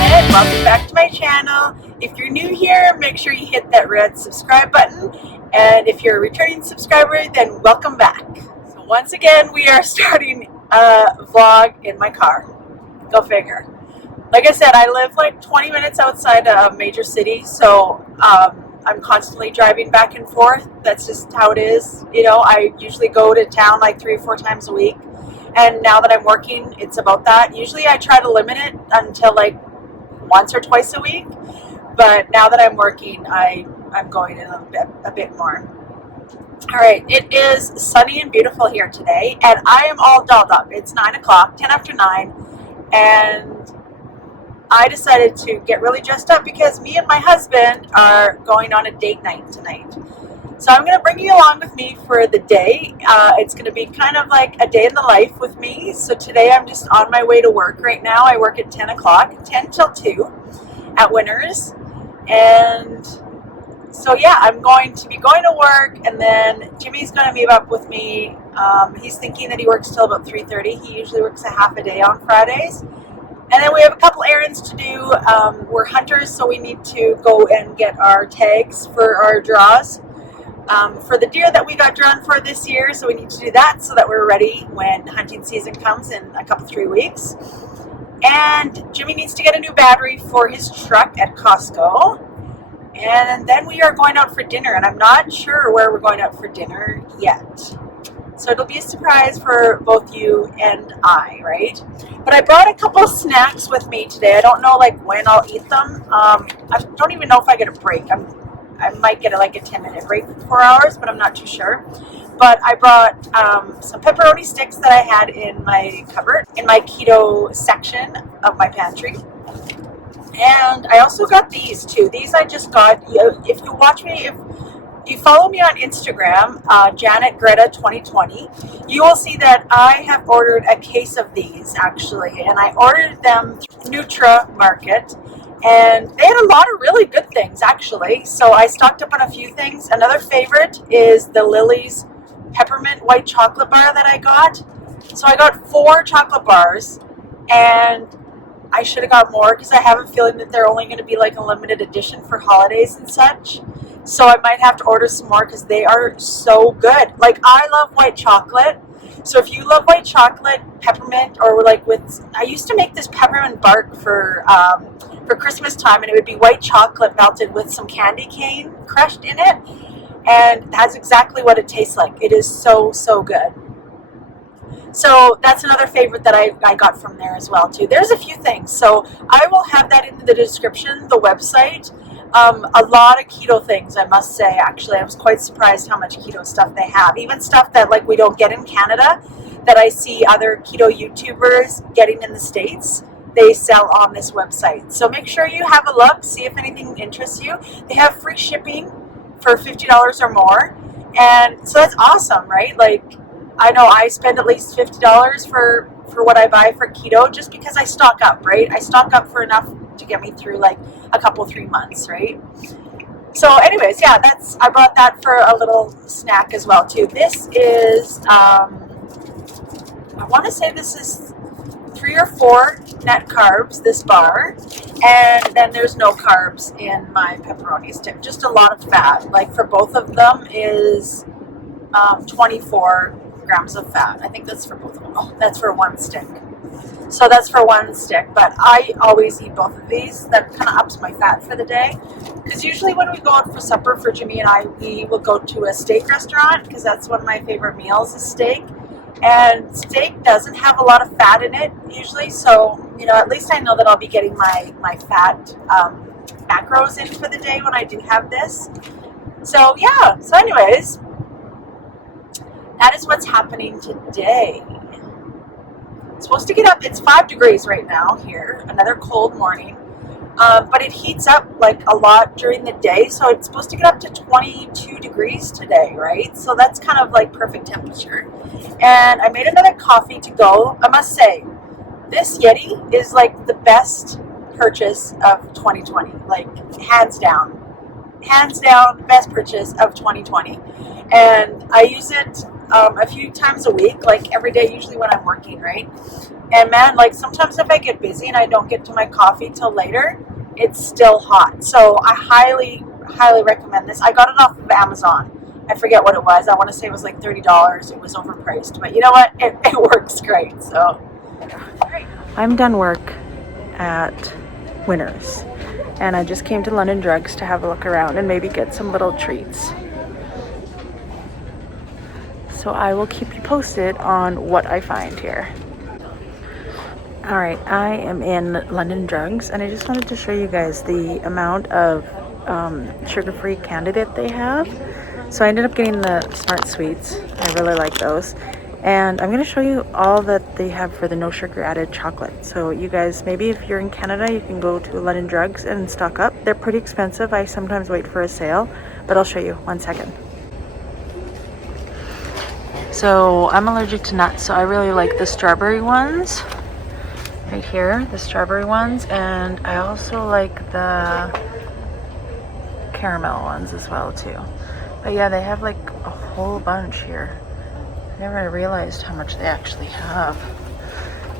Janet. Welcome back to my channel. If you're new here, make sure you hit that red subscribe button. And if you're a returning subscriber, then welcome back. So once again, we are starting a vlog in my car. Go figure. Like I said, I live like 20 minutes outside a major city, so I'm constantly driving back and forth. That's just how it is. You know, I usually go to town like 3 or 4 times a week. And now that I'm working, it's about that. Usually I try to limit it until like once or twice a week. But now that I'm working, I'm going in a bit more. All right, it is sunny and beautiful here today. And I am all dolled up. It's 9 o'clock, 10 after 9. And I decided to get really dressed up because me and my husband are going on a date night tonight. So I'm going to bring you along with me for the day. It's going to be kind of like a day in the life with me. So today I'm just on my way to work right now. I work at 10 o'clock, 10 till 2 at Winners. And so yeah, I'm going to be going to work, and then Jimmy's going to meet up with me. He's thinking that he works till about 3:30. He usually works a half a day on Fridays. And then we have a couple errands to do. We're hunters, so we need to go and get our tags for our draws. For the deer that we got drawn for this year, so we need to do that so that we're ready when hunting season comes in a couple 3 weeks. And Jimmy needs to get a new battery for his truck at Costco. And then we are going out for dinner, and I'm not sure where we're going out for dinner yet. So it'll be a surprise for both you and I, right? But I brought a couple snacks with me today. I don't know like when I'll eat them. I don't even know if I get a break. I might get like a 10-minute break for 4 hours, but I'm not too sure. But I brought some pepperoni sticks that I had in my cupboard, in my keto section of my pantry. And I also got these too. These I just got. If you watch me, if you follow me on Instagram, Janet Greta 2020, you will see that I have ordered a case of these actually. And I ordered them through Nutra Market. And they had a lot of really good things, actually. So I stocked up on a few things. Another favorite is the Lily's Peppermint White Chocolate Bar that I got. So I got 4 chocolate bars. And I should have got more because I have a feeling that they're only going to be like a limited edition for holidays and such. So I might have to order some more because they are so good. Like, I love white chocolate. So if you love white chocolate, peppermint, or like with, I used to make this peppermint bark for Christmas time, and it would be white chocolate melted with some candy cane crushed in it, and that's exactly what it tastes like. It is so, so good. So that's another favorite that I got from there as well too. There's a few things, so I will have that in the description, the website. A lot of keto things, I must say. Actually, I was quite surprised how much keto stuff they have. Even stuff that like we don't get in Canada, that I see other keto YouTubers getting in the States, they sell on this website. So make sure you have a look, see if anything interests you. They have free shipping for $50 or more, and so that's awesome, right? Like, I know I spend at least $50 for what I buy for keto just because I stock up, right? I stock up for enough to get me through like a couple 3 months, right? So anyways, yeah, I brought that for a little snack as well too. This is I want to say this is 3 or 4 net carbs, this bar, and then there's no carbs in my pepperoni stick, just a lot of fat. Like for both of them is 24 grams of fat. I think that's for both of them. Oh, that's for one stick. So that's for one stick, but I always eat both of these. That kind of ups my fat for the day. Because usually when we go out for supper for Jimmy and I, we will go to a steak restaurant because that's one of my favorite meals is steak. And steak doesn't have a lot of fat in it usually, so you know, at least I know that I'll be getting my fat macros in for the day when I do have this. So yeah, so anyways, that is what's happening today. It's supposed to get up, it's 5 degrees right now here, another cold morning. But it heats up like a lot during the day, so it's supposed to get up to 22 degrees today, right? So that's kind of like perfect temperature. And I made another coffee to go. I must say, this Yeti is like the best purchase of 2020, like hands down, best purchase of 2020. And I use it a few times a week, like every day, usually when I'm working, right? And man, like sometimes if I get busy and I don't get to my coffee till later, it's still hot. So I highly, highly recommend this. I got it off of Amazon. I forget what it was. I want to say it was like $30. It was overpriced, but you know what? It works great. So I'm done work at Winners, and I just came to London Drugs to have a look around and maybe get some little treats. So I will keep you posted on what I find here. All right, I am in London Drugs, and I just wanted to show you guys the amount of sugar-free candy that they have. So I ended up getting the Smart Sweets. I really like those. And I'm going to show you all that they have for the no sugar added chocolate. So you guys, maybe if you're in Canada, you can go to London Drugs and stock up. They're pretty expensive. I sometimes wait for a sale, but I'll show you. 1 second. So I'm allergic to nuts, so I really like the strawberry ones. Right here, the strawberry ones. And I also like the caramel ones as well too. But yeah, they have like a whole bunch here. Never realized how much they actually have.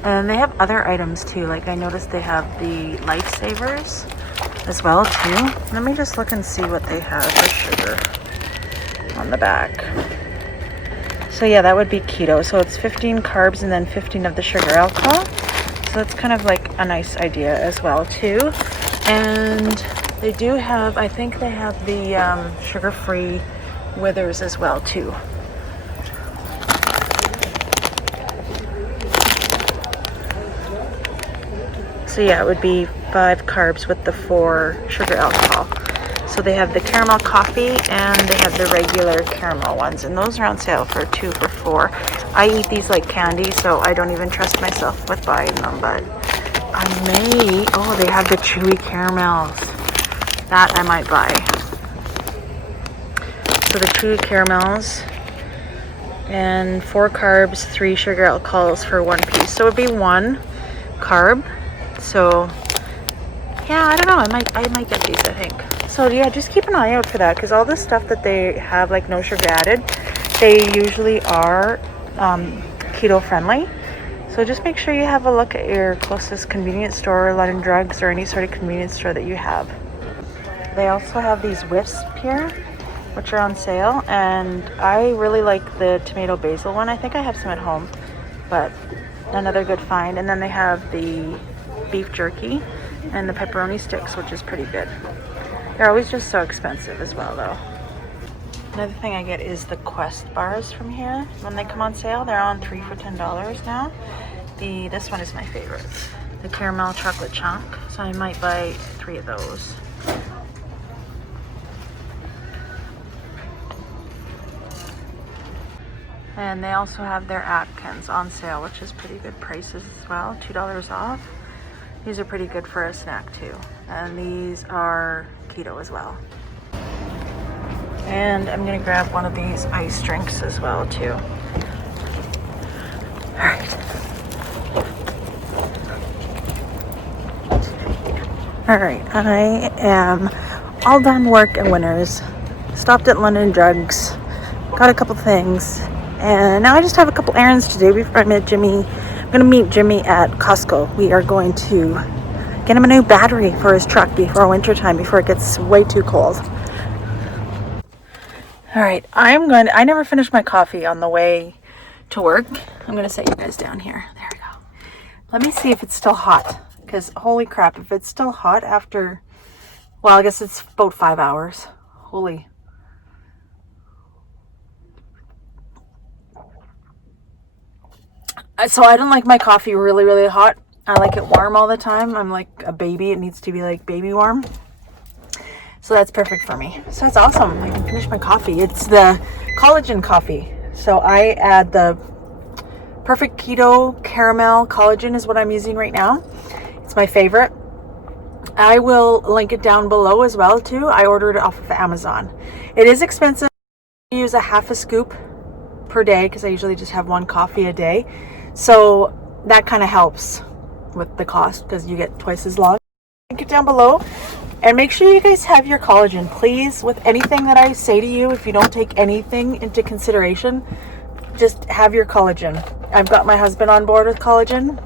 And they have other items too. Like I noticed they have the lifesavers as well too. Let me just look and see what they have for sugar on the back. So yeah, that would be keto. So it's 15 carbs and then 15 of the sugar alcohol. So it's kind of like a nice idea as well too. And they do have, I think they have the sugar-free withers as well too. So yeah, it would be 5 carbs with the 4 sugar alcohol. So they have the caramel coffee and they have the regular caramel ones, and those are on sale for 2 for 4. I eat these like candy, so I don't even trust myself with buying them, but I may. Oh, they have the chewy caramels. That I might buy. So the chewy caramels and 4 carbs, 3 sugar alcohols for 1 piece. So it would be 1 carb. So yeah, I don't know. I might get these, I think. So yeah, just keep an eye out for that, because all the stuff that they have, like no sugar added, they usually are keto friendly. So just make sure you have a look at your closest convenience store, London Drugs, or any sort of convenience store that you have. They also have these whiffs here, which are on sale, and I really like the tomato basil one. I think I have some at home, but another good find. And then they have the beef jerky and the pepperoni sticks, which is pretty good. They're always just so expensive as well though. Another thing I get is the Quest bars from here. When they come on sale, they're on 3 for $10 now. This one is my favorite, the caramel chocolate chunk. So I might buy 3 of those. And they also have their Atkins on sale, which is pretty good prices as well, $2 off. These are pretty good for a snack too. And these are keto as well. And I'm gonna grab one of these ice drinks as well too. All right. All right, I am all done work at Winners. Stopped at London Drugs, got a couple things, and now I just have a couple errands to do before I meet Jimmy. I'm gonna meet Jimmy at Costco. We are going to get him a new battery for his truck before winter time, before it gets way too cold. All right, I never finished my coffee on the way to work. I'm gonna set you guys down here. There we go. Let me see if it's still hot, because holy crap, if it's still hot after, well, I guess it's about 5 hours. Holy. So I don't like my coffee really, really hot. I like it warm all the time. I'm like a baby. It needs to be like baby warm. So that's perfect for me. So that's awesome. I can finish my coffee. It's the collagen coffee. So I add the Perfect Keto Caramel Collagen is what I'm using right now. It's my favorite. I will link it down below as well too. I ordered it off of Amazon. It is expensive. I use a half a scoop per day because I usually just have 1 coffee a day. So that kind of helps with the cost because you get twice as long. Link it down below. And make sure you guys have your collagen, please. With anything that I say to you, if you don't take anything into consideration, just have your collagen. I've got my husband on board with collagen,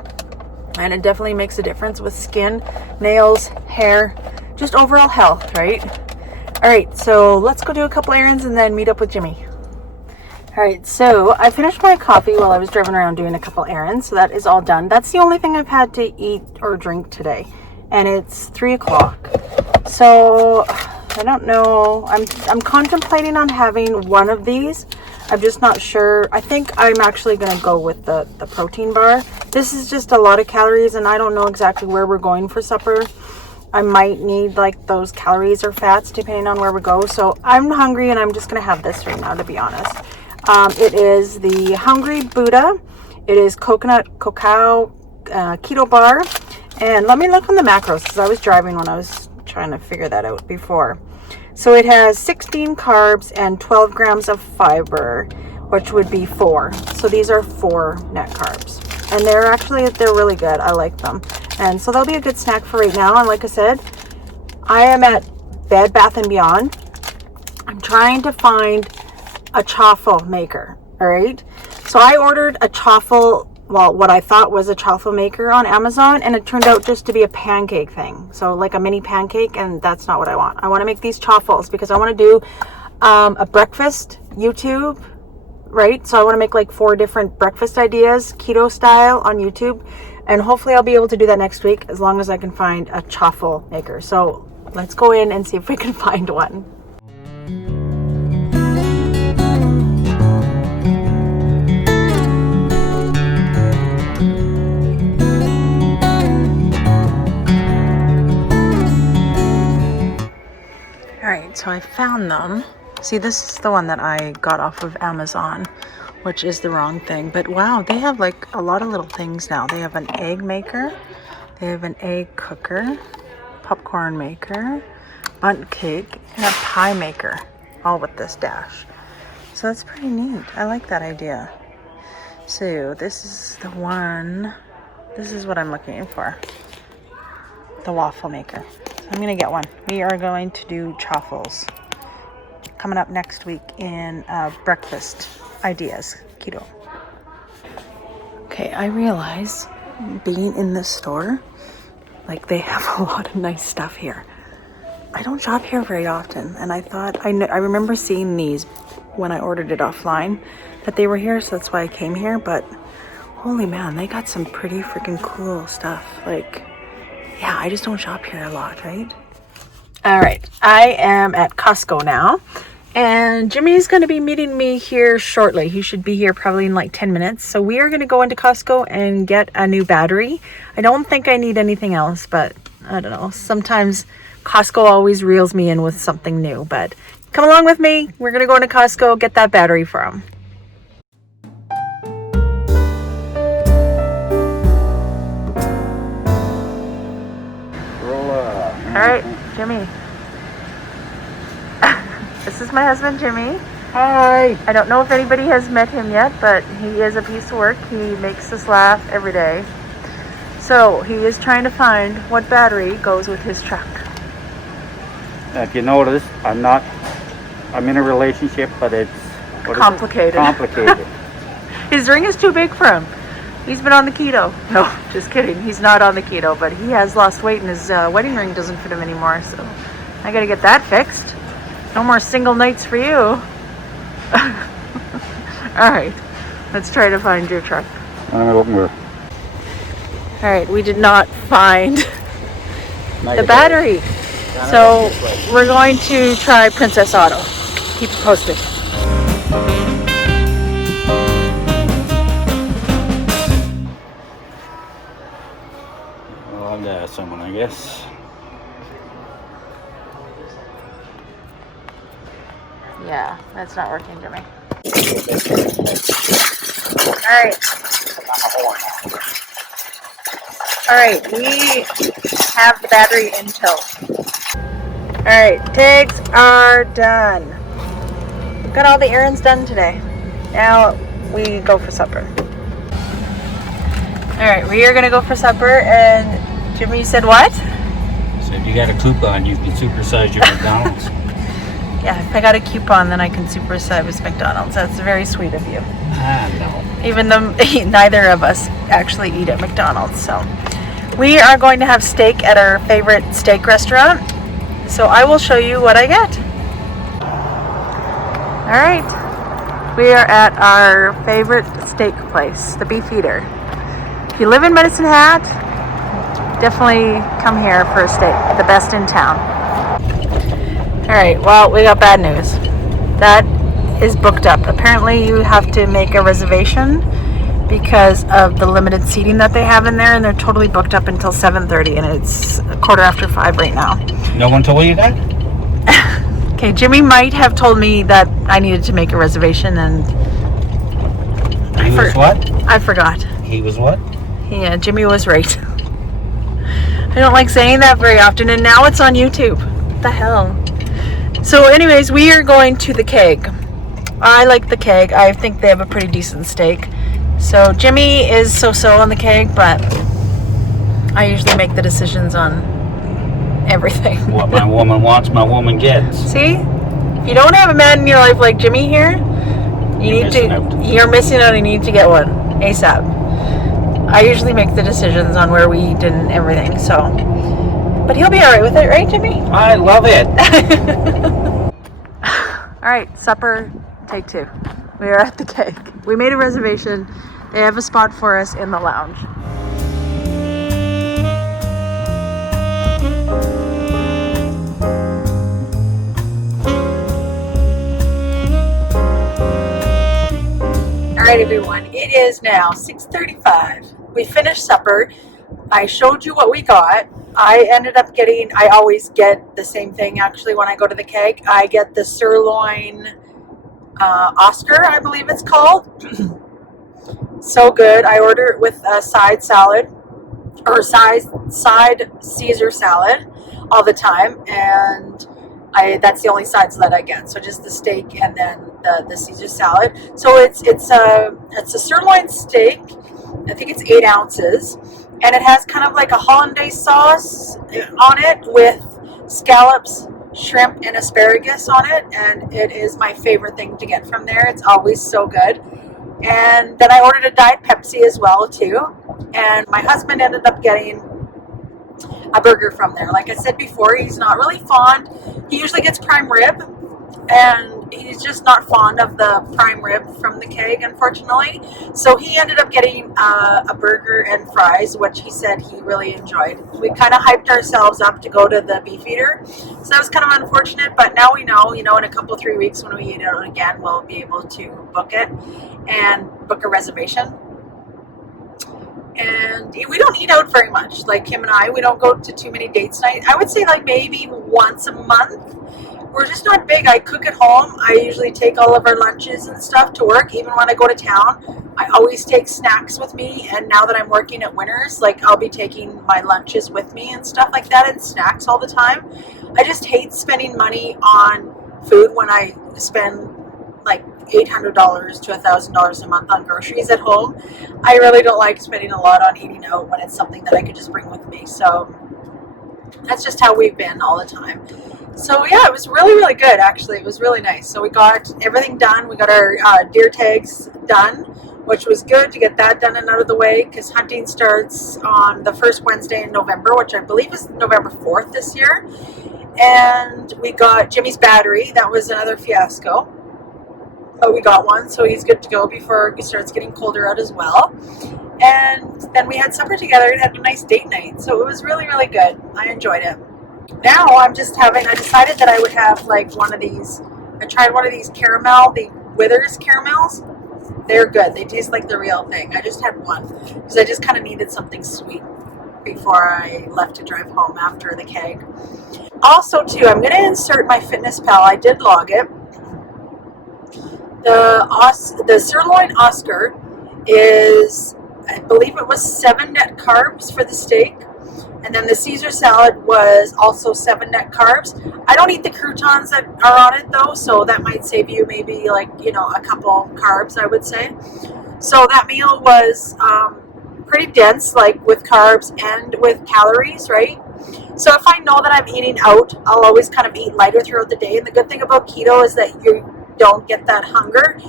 and it definitely makes a difference with skin, nails, hair, just overall health, right? All right, so let's go do a couple errands and then meet up with Jimmy. All right, so I finished my coffee while I was driving around doing a couple errands, so that is all done. That's the only thing I've had to eat or drink today, and it's 3 o'clock. So I don't know. I'm contemplating on having one of these. I'm just not sure. I think I'm actually going to go with the protein bar. This is just a lot of calories, and I don't know exactly where we're going for supper. I might need like those calories or fats depending on where we go. So I'm hungry, and I'm just going to have this right now, to be honest. It is the Hungry Buddha. It is coconut cacao keto bar. And let me look on the macros, because I was driving when I was trying to figure that out before. So it has 16 carbs and 12 grams of fiber, which would be 4. So these are 4 net carbs. And they're really good. I like them. And so they'll be a good snack for right now. And like I said, I am at Bed Bath & Beyond. I'm trying to find a chaffle maker. All right. So I ordered a chaffle, well, what I thought was a chaffle maker on Amazon, and it turned out just to be a pancake thing. So like a mini pancake, and that's not what I want. I want to make these chaffles because I want to do a breakfast YouTube, right? So I want to make like 4 different breakfast ideas, keto style, on YouTube. And hopefully I'll be able to do that next week, as long as I can find a chaffle maker. So let's go in and see if we can find one. Alright, so I found them. See, this is the one that I got off of Amazon, which is the wrong thing. But wow, they have like a lot of little things now. They have an egg maker, they have an egg cooker, popcorn maker, bundt cake, and a pie maker, all with this dash. So that's pretty neat. I like that idea. So this is the one, this is what I'm looking for. The waffle maker. So I'm gonna get one. We are going to do chaffles coming up next week in breakfast ideas, keto. Okay, I realize being in this store, like they have a lot of nice stuff here. I don't shop here very often, and I thought, I remember seeing these when I ordered it offline, that they were here, so that's why I came here. But holy man, they got some pretty freaking cool stuff. Like, yeah, I just don't shop here a lot, right? All right, I am at Costco now, and Jimmy's going to be meeting me here shortly. He should be here probably in like 10 minutes. So we are going to go into Costco and get a new battery. I don't think I need anything else, but I don't know. Sometimes Costco always reels me in with something new, but come along with me. We're going to go into Costco, get that battery for him. All right, Jimmy. This is my husband, Jimmy. Hi. I don't know if anybody has met him yet, but he is a piece of work. He makes us laugh every day. So he is trying to find what battery goes with his truck. If you notice, I'm in a relationship, but it's complicated. Complicated. His ring is too big for him. He's been on the keto. No, just kidding. He's not on the keto, but he has lost weight, and his wedding ring doesn't fit him anymore. So I got to get that fixed. No more single nights for you. All right, let's try to find your truck. All right, we did not find the battery. So we're going to try Princess Auto. Keep it posted. Well, I'll have to ask someone, I guess. Yeah, that's not working, Jimmy. Alright. Alright, we have the battery in tow. Alright, tags are done. We've got all the errands done today. Now we go for supper. Alright, we are gonna go for supper, and Jimmy said what? So if you got a coupon, you can supersize your McDonald's. Yeah, if I got a coupon, then I can super sub with McDonald's. That's very sweet of you. No. Even though neither of us actually eat at McDonald's. So we are going to have steak at our favorite steak restaurant. So I will show you what I get. All right, we are at our favorite steak place, the Beefeater. If you live in Medicine Hat, definitely come here for a steak, the best in town. All right, well, we got bad news. That is booked up. Apparently you have to make a reservation because of the limited seating that they have in there, and they're totally booked up until 7:30, and it's 5:15 right now. No one told you that? Okay, Jimmy might have told me that I needed to make a reservation, and He was what? I forgot. He was what? Yeah, Jimmy was right. I don't like saying that very often, and now it's on YouTube. What the hell? So anyways, we are going to the Keg. I like the Keg. I think they have a pretty decent steak. So Jimmy is so-so on the Keg, but I usually make the decisions on everything. What my woman wants, my woman gets. See? If you don't have a man in your life like Jimmy here, you're missing out and you need to get one ASAP. I usually make the decisions on where we eat and everything, so. But he'll be alright with it, right, Jimmy? I love it. Alright, supper, take 2. We are at the Keg. We made a reservation. They have a spot for us in the lounge. Alright everyone, it is now 6:35. We finished supper. I showed you what we got. I ended up getting, I always get the same thing actually when I go to the Keg. I get the sirloin Oscar, I believe it's called. So good. I order it with a side salad or side Caesar salad all the time, and that's the only sides that I get. So just the steak and then the Caesar salad. So it's a sirloin steak. I think it's 8 ounces, and it has kind of like a hollandaise sauce on it with scallops, shrimp, and asparagus on it, and it is my favorite thing to get from there. It's always so good. And then I ordered a Diet Pepsi as well too, and my husband ended up getting a burger from there. Like I said before, he's not really fond. He usually gets prime rib, and he's just not fond of the prime rib from the Keg, unfortunately. So he ended up getting a burger and fries, which he said he really enjoyed. We kind of hyped ourselves up to go to the Beefeater, so that was kind of unfortunate, but now we know, in a couple 3 weeks when we eat out again, we'll be able to book it and book a reservation. And we don't eat out very much. Like him and I, we don't go to too many dates night. I would say like maybe once a month. We're just not big. I cook at home. I usually take all of our lunches and stuff to work. Even when I go to town, I always take snacks with me. And now that I'm working at Winners, like I'll be taking my lunches with me and stuff like that, and snacks all the time. I just hate spending money on food when I spend like $800 to $1,000 a month on groceries at home. I really don't like spending a lot on eating out when it's something that I could just bring with me. So that's just how we've been all the time. So yeah, it was really, really good actually. It was really nice. So we got everything done. We got our deer tags done, which was good to get that done and out of the way, because hunting starts on the first Wednesday in November, which I believe is November 4th this year. And we got Jimmy's battery. That was another fiasco. But we got one, so he's good to go before it starts getting colder out as well. And then we had supper together and had a nice date night. So it was really, really good. I enjoyed it. Now I decided that I would have like one of these. I tried one of these caramel, the Withers caramels. They're good. They taste like the real thing. I just had one because I just kind of needed something sweet before I left to drive home after the Keg. Also too, I'm going to insert my FitnessPal. I did log it. The sirloin Oscar is, I believe it was 7 net carbs for the steak. And then the Caesar salad was also 7 net carbs. I don't eat the croutons that are on it though, so that might save you maybe like, a couple carbs, I would say. So that meal was pretty dense, like with carbs and with calories, right? So if I know that I'm eating out, I'll always kind of eat lighter throughout the day. And the good thing about keto is that you don't get that hunger.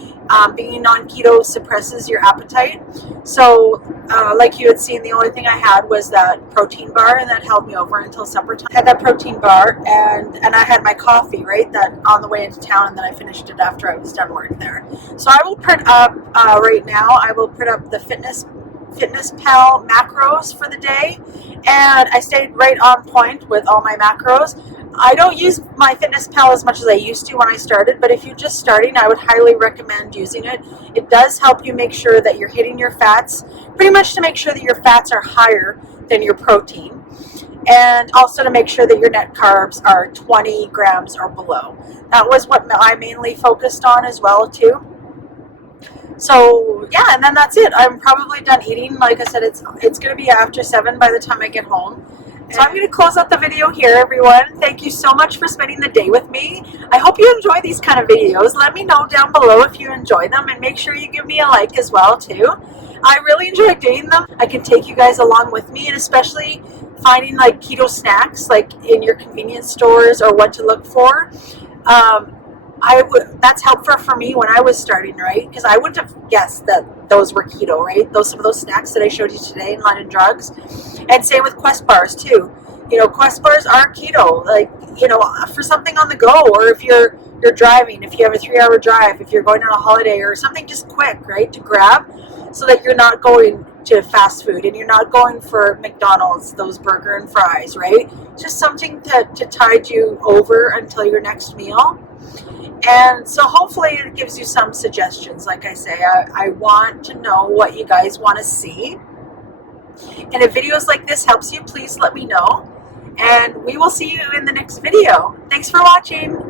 Being on keto suppresses your appetite. So like you had seen, the only thing I had was that protein bar, and that held me over until supper time. I had that protein bar, and I had my coffee, right, that on the way into town, and then I finished it after I was done work there. So I will print up right now, I will print up the Fitness Pal macros for the day, and I stayed right on point with all my macros. I don't use my Fitness Pal as much as I used to when I started, but if you're just starting, I would highly recommend using it. It does help you make sure that you're hitting your fats, pretty much to make sure that your fats are higher than your protein, and also to make sure that your net carbs are 20 grams or below. That was what I mainly focused on as well too. So yeah, and then that's it. I'm probably done eating. Like I said, it's going to be after 7 by the time I get home. So I'm going to close out the video here, everyone. Thank you so much for spending the day with me. I hope you enjoy these kind of videos. Let me know down below if you enjoy them, and make sure you give me a like as well too. I really enjoy doing them. I can take you guys along with me, and especially finding like keto snacks like in your convenience stores or what to look for. That's helpful for me when I was starting, right? Because I wouldn't have guessed that those were keto, right? Some of those snacks that I showed you today in London Drugs. And same with Quest bars too. You know, Quest bars are keto, like, you know, for something on the go, or if you're driving, if you have a 3-hour drive, if you're going on a holiday or something just quick, right, to grab, so that you're not going to fast food and you're not going for McDonald's, those burger and fries, right? Just something to tide you over until your next meal. And so hopefully it gives you some suggestions. Like I say, I want to know what you guys want to see. And if videos like this helps you, please let me know. And we will see you in the next video. Thanks for watching.